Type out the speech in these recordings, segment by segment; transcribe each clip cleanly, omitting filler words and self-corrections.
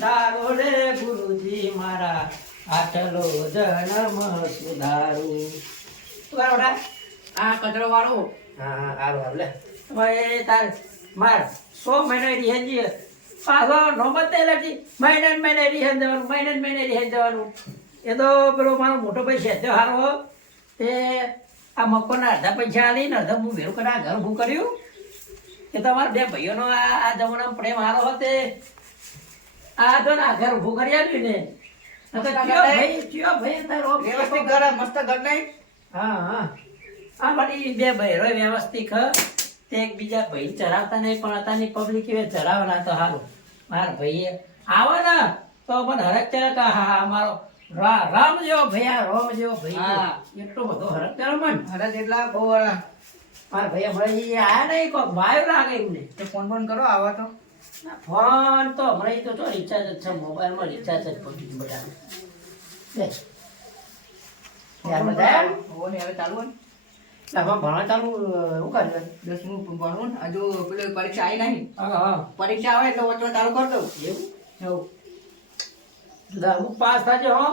સુધારો રે ગુરુજી મારા આટલો જન્મ સુધારો. શું કરો બેટા? આ કચરો વાળો. હા હારું હારું લે. હવે તાર માર 100 મહિના રિહેજી પાછો નોબત તે લખી મહિને રિહેન જવાનું મહિને રિહેન જવાનું. એ તો પેલો મારો મોટો ભાઈ છે હારો તે આ મકોના અડધા પૈસા આલીને અડધા હું ભેરું કરી ઘર ઊભું કર્યું. કે તમારા બે ભાઈઓનો આ જમાનામાં પ્રેમ હારો હોતે આ તો ના ઘર ઊભું કરી આપ્યું ને. ભાઈ તારો વ્યવસ્થિત ઘર મસ્ત ઘર નહીં. હા હા આ બધી બે ભાઈઓ વ્યવસ્થિત તે એકબીજા ભાઈ ચરાવતા નહીં પણ અત્યારની પબ્લિક એ ચરાવવાના તો હારું. મારા ભાઈએ આવો ને તો મને હરક ચરે કે હા મારો રામ જેવો ભાઈ આ રોમ જેવો ભાઈ એટલો બધો હરક ચરે મન હરજ એટલા બહુ મારા ભાઈ ભાઈ આયા નહીં કોઈ વાયુ લાગે એમને તો ફોન કરો આવા તો. ફોન તો હમણાં તો રિચાર્જ જ છે મોબાઈલમાં રિચાર્જ જ પડી બધા હવે ચાલુ હોય ભણવા ચાલુ શું કર્યું 10મું ભણવું ને હજુ પેલી પરીક્ષા આવી નહીં. હા પરીક્ષા આવે એટલે વચમાં ચાલુ કરી દઉં. એવું દરમુખ પાસ થાજો હો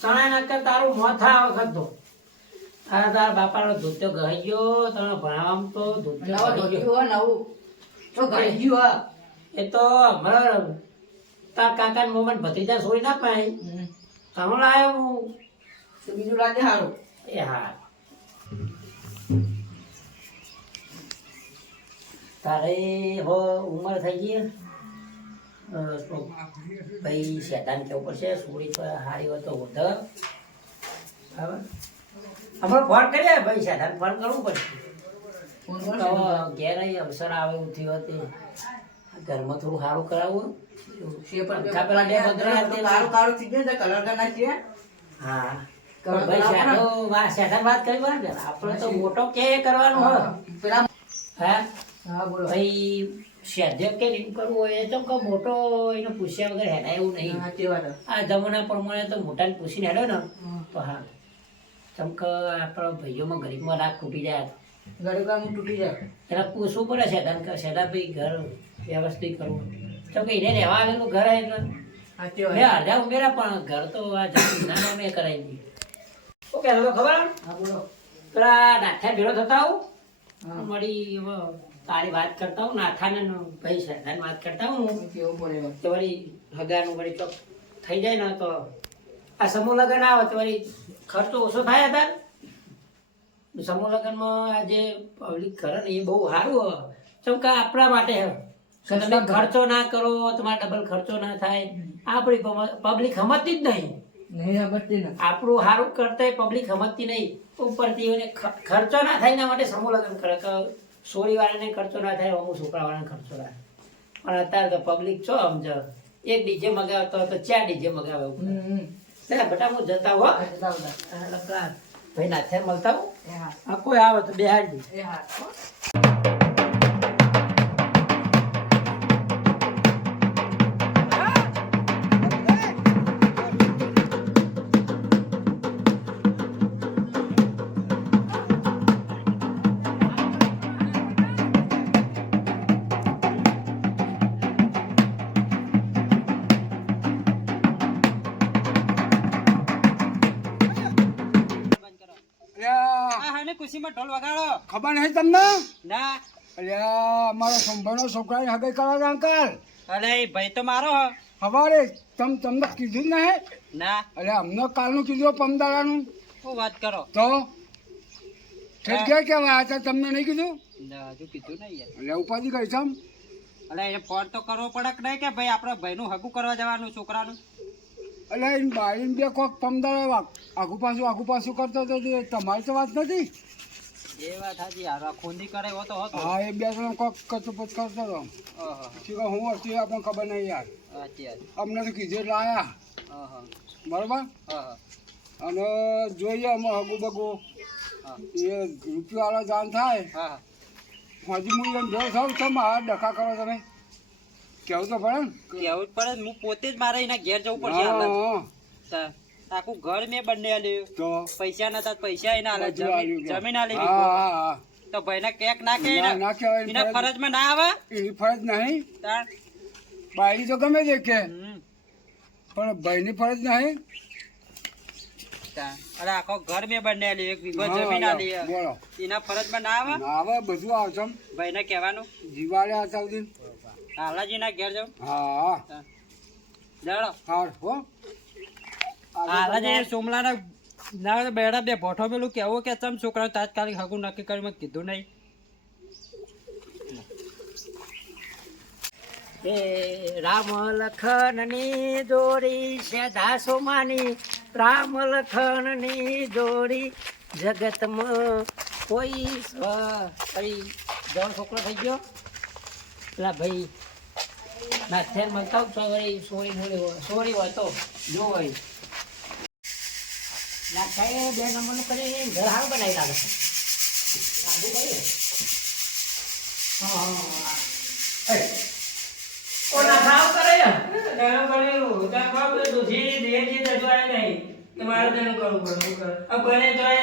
સણાય ના કર તારું મોથા વખત તો આ તાર બાપાનો ધોત્યો ગઈ ગયો તને ભણાવવામાં તો ધોત્યો ગઈ ગયો. નવું તો ઘડી ગયું હા. એ તો અમારા તાર કાકા મોમન ભત્રીજા સોઈ ના પાય તમે લાયો હું તો બીજું લાગે સારું. એ હા તારે હો ઉંમર થઈ ગઈ ભાઈ શેતાન કેવું પડશે સોળી પર હારી હોય તો વધર બરાબર હમણાં ફોન કરીએ ભાઈ શેતાન ફોન કરવું પડશે તો ઘેર અવસર આવે એવું થયું હતું ઘરમાં થોડું સારું કરાવવું હા ભાઈ શેતાન વાત કરી બરાબર આપણે તો મોટો કે કરવાનું હોય હા ભાઈ શેધ્ય કે રીમ કરવું હોય તો કહો મોટો એને પૂછ્યા વગર હેડા એવું નહીં. આ જમાના પ્રમાણે તો મોટાને પૂછીને હેડો ને તો હા ચમ કે આપણા ભાઈઓમાં ગરીબમાં રાગ તૂટી જાય ગરીબામાં તૂટી જાય એના પૂછવું પડે શેઠાને કે શેઠા ભાઈ ઘર વ્યવસ્થિત કરવું ચમ કે એને રહેવા આવેલું ઘર એટલે બે અડધા ઉમેરા પણ ઘર તો આ જમીન મેં કરાવી દઈએ. ઓકે હવે ખબર હા બોલો પેલા નાથા ભેળો થતા આવું મળી તારી વાત કરતા હું નાથાને ભાઈ શેઠાને વાત કરતા હું કેવું પડે તો વળી હગાનું વળી ચોક થઈ જાય ને તો આ સમૂહ લગ્ન આવે તો વળી ખર્ચો ઓછો થાય હતા. સમૂહ લગ્નમાં આ જે પબ્લિક કરે ને એ બહુ સારું ચમ કે આપણા માટે તમે ખર્ચો ના કરો તમારે ડબલ ખર્ચો ના થાય. આપણી પબ્લિક સમજતી જ નહીં આપણું સારું કરતા પબ્લિક સમજતી નહીં ઉપરથી એને ખર્ચો ના થાય એના માટે સમૂહ લગ્ન કરે કે સોળી વાળાને ખર્ચો ના થાય અમુક છોકરા વાળાને ખર્ચો ના થાય પણ અત્યારે તો પબ્લિક છો સમજ એક ડીજે મગાવતો તો 4 ડીજે મગાવે બેટા હું જતા હો ભાઈ નાથે મળતા હું કોઈ આવે તો બેહાડી ઢોલ વગાડો ખબર નહીં તમને ના અલ્યા અમારા સંભાળો છોકરાની હગાઈ કરવા અંકલ અરે ભાઈ તો મારો સવારે તમને કીધું જ નહીં ના અલ્યા અમને કાલનું કીધું પમદાડાનું શું વાત કરો તો ઠેર ક્યાં કહેવાય આ તમને નહીં કીધું હજુ કીધું નહીં યાર એટલે ઉપાધિ કરી છે અરે એ ફોન તો કરવો પડે કે નહીં કે ભાઈ આપણા ભાઈનું હગું કરવા જવાનું છોકરાનું એટલે એને બાળીને બે કોક પમદાડા આગુ પાછું કરતો હતો તમારી તો વાત નથી એ વાત સાચી યાર ખોંદી કરે હો તો હતો હા એ બે જણ કોક કચોપચ કરતો હતો શું હું વસ્તુ આપણને ખબર નહીં યાર અમને તો કીધું એટલે આવ્યા બરોબર અને જોઈએ અમે હગું બગું એ રૂપિયા વાળા જાણ થાય હજી હું એમ જોઉં થાવ છો મારા ડખા કરો તમે કેવું તો પડે ને કેવું જ પડે હું પોતે જ મારે એના ઘેર જવું પડશે આખું ઘર મેં બંને આલ્યું તો પૈસા નતા પૈસા એના આલે જમીન આલી તો ભાઈને કેક ના કે એના ફરજમાં ના આવે એની ફરજ નહીં બાયરી તો ગમે છે કે પણ ભાઈની ફરજ નહીં. અરે આખો ઘર મેં બનાવેલી, એક વીઘો હા, જમીન આલી હે. બોલો. એના ફરજમાં ના આવે? ના આવે, બધું આવશે. ભાઈને કહેવાનું જીવાડે આવતા સુધી. હાલાજી ના ઘેર જાઉં. હા જાડો હા હો. હાલાજી સોમલાના ના બેડા બે ભોઠો પેલું કેવું કે ચમ છોકરાઓ તાત્કાલિક હગું નક્કી કરી મેં કીધું નહીં. એ રામ લખન ની જોડી શ્રદ્ધા સોમાની, રામ લખન ની જોડી જગતમાં કોઈ ભાઈ જવાનો છોકરો થઈ ગયો પેલા ભાઈ નાથેર મળતા વળી સોરી હોય તો જો હોય નાથાએ 2 નંબરનું કરી ઘર હારું બનાવી લાગે છે. આગળ કરીએ. હા કોના ખાવ કરે તેનું કર્યું ત્યાં ખાવ દૂધી દેજી દજવાય નહીં કે મારે તેનું કરવું પડે. આ કોઈને જોય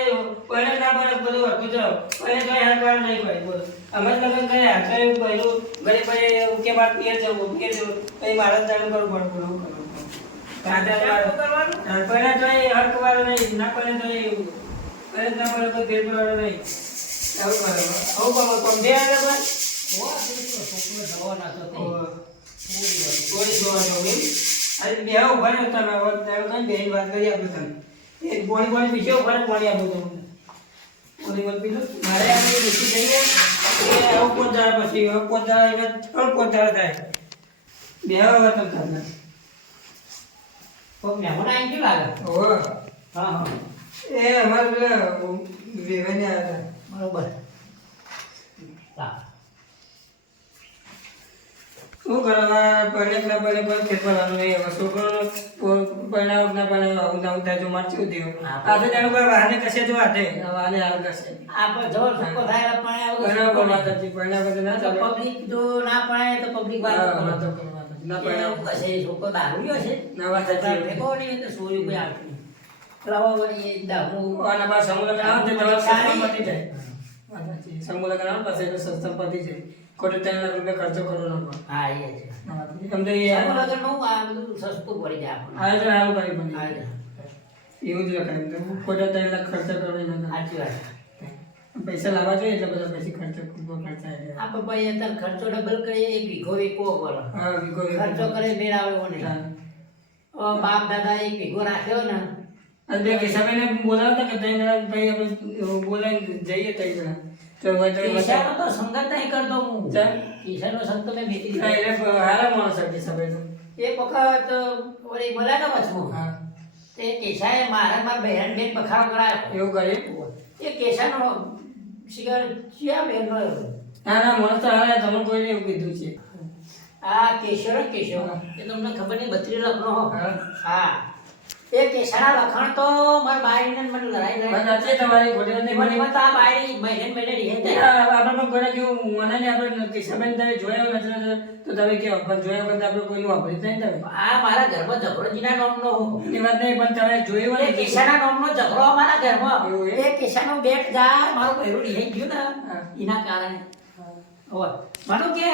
કોઈને ના પડે બધું હતું જો કોઈને જોય હાથ વાર નહીં કોઈ બોલો અમે જ લગ્ન કર્યા તો એવું પહેલું ઘરે પડે કે બાર પિયર જવું પછી મારે તેનું કરવું પડે બોલો કરવાનું કોઈને જોઈ હક વાર નહીં ના કોઈને જોઈ એવું કોઈને ના પડે કોઈ ભેટ વાર નહીં આવું કરે આવું કોમ બે આવે બસ છોકરો જવો ના તો કોરી જોવા જવું એમ અરે બે ઉભા નતા મેં કઈ બેન વાત કરી આપું તને એક બોણી પીછે ઉભા પાણી આપું તમને બોણી બોલ પીધું મારે આપણે બેસી જઈએ એ આવું પોચાર પછી પોચાર એટલે 3 પોચાર થાય બે હવે તમને કોક મહેમાન આવી ગયું લાગે ઓ હા એ અમારે પેલા વેવાને આવ્યા બરોબર હા શું કરવા પહેલે કોઈ ખેતવાનું નહીં હવે છોકરોનો પહેલાવ ના પહેલાવ આવું થાય તો મારે શું થયું આ તો તેનું કોઈ વાહને કશે જો હાથે વાહને હાલ કશે આપણે જો છોકરો થાય પણ આવું વાત હતી પહેલા બધું ના ચાલે પબ્લિક જો ના પાડે તો પબ્લિક વાત તો ના પાડે કશે છોકરો દારૂ છે ના વાત હતી ભેગો નહીં તો સોયું કોઈ આવતું લાવો વળી એ દારૂ અને બસ સમૂહ આવે તો તમારે સારી પતી જાય સમૂહ લગાવ પાસે તો સસ્તા પતી જાય કોટે 3 લાખ રૂપિયા ખર્ચો કરવો ન પડે. હા એ છે તમને એ સમૂહ લગન નું આ બધું સસ્તું પડી જાય આપણને આ જો આવું કરી પણ એવું જ લખાય તો કોટે 3 લાખ ખર્ચો કરવો ન સાચી વાત પૈસા લાવવા જોઈએ એટલે બધા પછી ખર્ચો ખૂબ ખર્ચાય આપણે ભાઈ અત્યારે ખર્ચો ડબલ કરીએ એક વીઘો વેકો પડે હા વીઘો ખર્ચો કરે મેળ આવે એવો નહીં બાપ દાદા એક વીઘો રાખ્યો ને અને બે કિસાબેને બોલાવતા કે તઈ ભાઈ આપણે બોલાવી જઈએ તઈ જણા તો કિસાનો તો સંગત નહીં કરતો હું કિસાનો સંત મેં ભીતી એટલે હારા માણસ છે કિસાબે તો એક વખત ઓલી બોલાનો વચમાં હા તે કેશાએ મારા બહેન બેન બખાડો કરાયો એવું કર્યું એ કેશાનો શિકાર ચિયા બેન નો ના ના મને તો હારા તમે કોઈને એવું કીધું છે આ કેશવ એ તમને ખબર નહીં 32 લાખનો હા એ કેસાના લખાણ તો માર બાઈને મને લડાઈ નથી તમારી ગોડી મને મત આ બાઈ મહિને રહે છે આપણે કોઈ કેવું મને ને આપણે કેસાબેન તમે જોયો નથી તો તમે કે પણ જોયો વખત આપણે કોઈનું વાપરી નહીં તમે આ મારા ઘરમાં ઝઘડોજીના નામનો એ વાત નહીં પણ તમે જોયો એ કેસાના નામનો ઝઘડો અમારા ઘરમાં એ કેસાનો બેટ જાય મારું પહેરું રહી ગયું ને એના કારણે ઓય માનો કે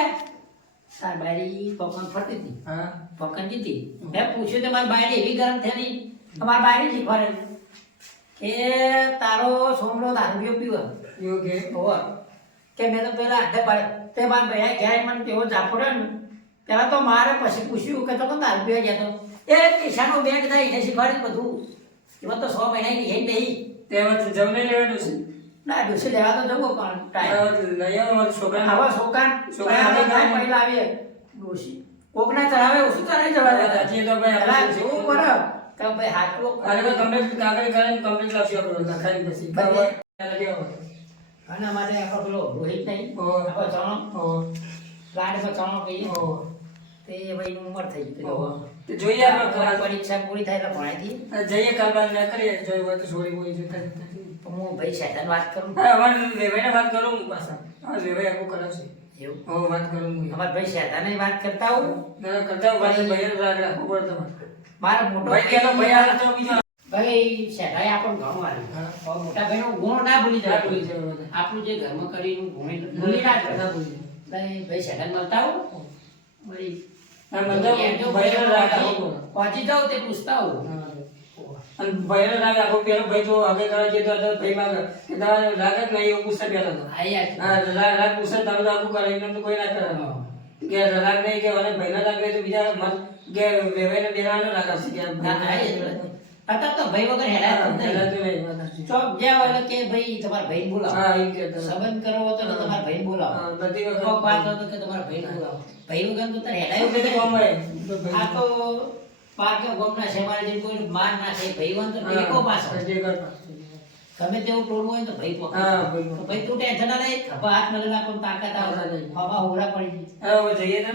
તાર બારી પકન ફરતી હતી હા પકન જીતી મેં પૂછ્યું તો મારી બારી એવી ગરમ થયેલી અમારી બારી શીખવાડે કે તારો સોમલો દારૂ પીવો એવું કે હોવા કે મેં તો પેલા આઠે પાડે તે મારા ભાઈ ક્યાંય મને તેવો જાફડ્યો ને પહેલાં તો મારે પછી પૂછ્યું કે તો કોણ દારૂ પીવા ગયા તો એ કિસાનો બેગ થાય એને શીખવાડે બધું એમાં તો 100 મહિનાની રહી નહીં તેમાં જમને લેવાનું છે ના ડોસી લેવા તો જવું પણ ટાઈમ લઈ આવો છોકરા હવે છોકરા પહેલા આવીએ ડોસી કોકના ચડાવે ઓછું તો નહીં ચડાવે હજી તો ભાઈ આપણે જેવું પડે કે ભાઈ હાટલો અરે કમ્પ્લીટ કાગળ કરીને કમ્પ્લીટ લાવશું આપણે લખાઈ પછી આના માટે આપણો પેલો રોહિત નહીં આપણો ચણો ગાડીમાં ચણો કહીએ તે ભાઈ ઉંમર થઈ ગઈ જોઈએ આપણે પરીક્ષા પૂરી થાય એટલે ભણાઈ જઈએ કાલ બાદ ના કરીએ જોઈ હોય તો છોડી બોલી જોતા હું ભાઈ શેતાન વાત કરું હા અમારે વેવાઈને વાત કરું હું પાછા હા વેવાઈ આખું કરાવશે એવું હું વાત કરું હું અમારે ભાઈ શેતાને વાત કરતા હું ના કરતા હું ભાઈ ભાઈ રાખવું પડે તમારે મારો મોટો ભાઈ કેનો ભાઈ આવે તો બીજો ભાઈ શેતાએ આપણને ઘણું આવ્યું મોટા ભાઈનો ગુણ ના ભૂલી જાય આપણું જે ઘરમાં કરીને ગુણ ભૂલી ના ભૂલી ભાઈ શેતાને મળતા હું ભાઈ આ મતલબ ભાઈનો રાગ આવો પહોંચી જાઓ તે પૂછતા આવું. અને ભાઈનો રાગ આખો પેલો ભાઈ તો આગળ કરવા જતો હતો ભાઈ માં કે તમારો રાગ જ નહીં એવું પૂછતા પેલા તો હા યાર. હા રાગ પૂછે તમે તો આખું કરે એમને તો કોઈ ના કરે કે રાગ નહીં કે અને ભાઈનો રાગ નહીં તો બીજા મત કે વેવાઈને બેરાનો રાગ આવશે કે ના, હા, એ જ વાત. અત્યારે તો ભાઈ વગર હેડાય જ પેલા નહીં. તો નહીં ચોક જ્યાં હોય એટલે કે ભાઈ તમારા ભાઈને બોલાવો. હા એમ કે સંબંધ કરવો હોય તો તમારા ભાઈને બોલાવો. હા, બધી વખત કોક વાત હોય તો કે તમારા ભાઈને બોલાવો. ભાઈ વગર તો તારે હેડાય એવું જ કીધું નહીં. કોમ હોય આ તો પાકે ગોમના શેમાળે જઈને કોઈ માર નાખે. ભાઈ હોય તો ટેકો પાછો. ગમે તેવું ટોળું હોય તો ભાઈ પોકે. હા, ભાઈ તો ભાઈ તું ટેન્શન ના લે. ખભા હાથ મગજ આપણને તાકાત આવે. હવા હોરા પડી જાય. હવે જઈએ ને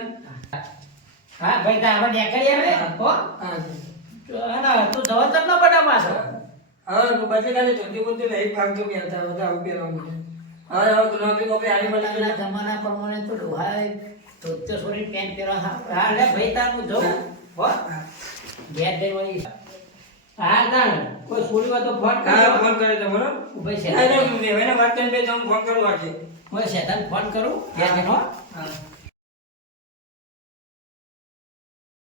હા ભાઈ તો આવા નેકળી આવે હો. હા ના તું જવાબ ન બટા પાછો. હવે બદલે કાલે ધોતી બોલતી નહીં ભાગતો કે હતા બધા આવું પહેરવાનું છે હવે નોકરી કોપી આવી બદલે પહેલાના જમાના પ્રમાણે તો ડોહાએ ધોતિયો છોડીને પેન્ટ પહેરવા. હા લે ભાઈ તારું જવું હો. ઘેર જઈને વળી. હા તાણ કોઈ છોડી હોય તો ફોન હા કરો. ફોન કરે તો બરોબર ભાઈ અરે શેતાન વેવાઈને વાત કરીને બે ફોન કરું વાગે કોઈ શેતાન ફોન કરું ઘેર જઈને હો. હા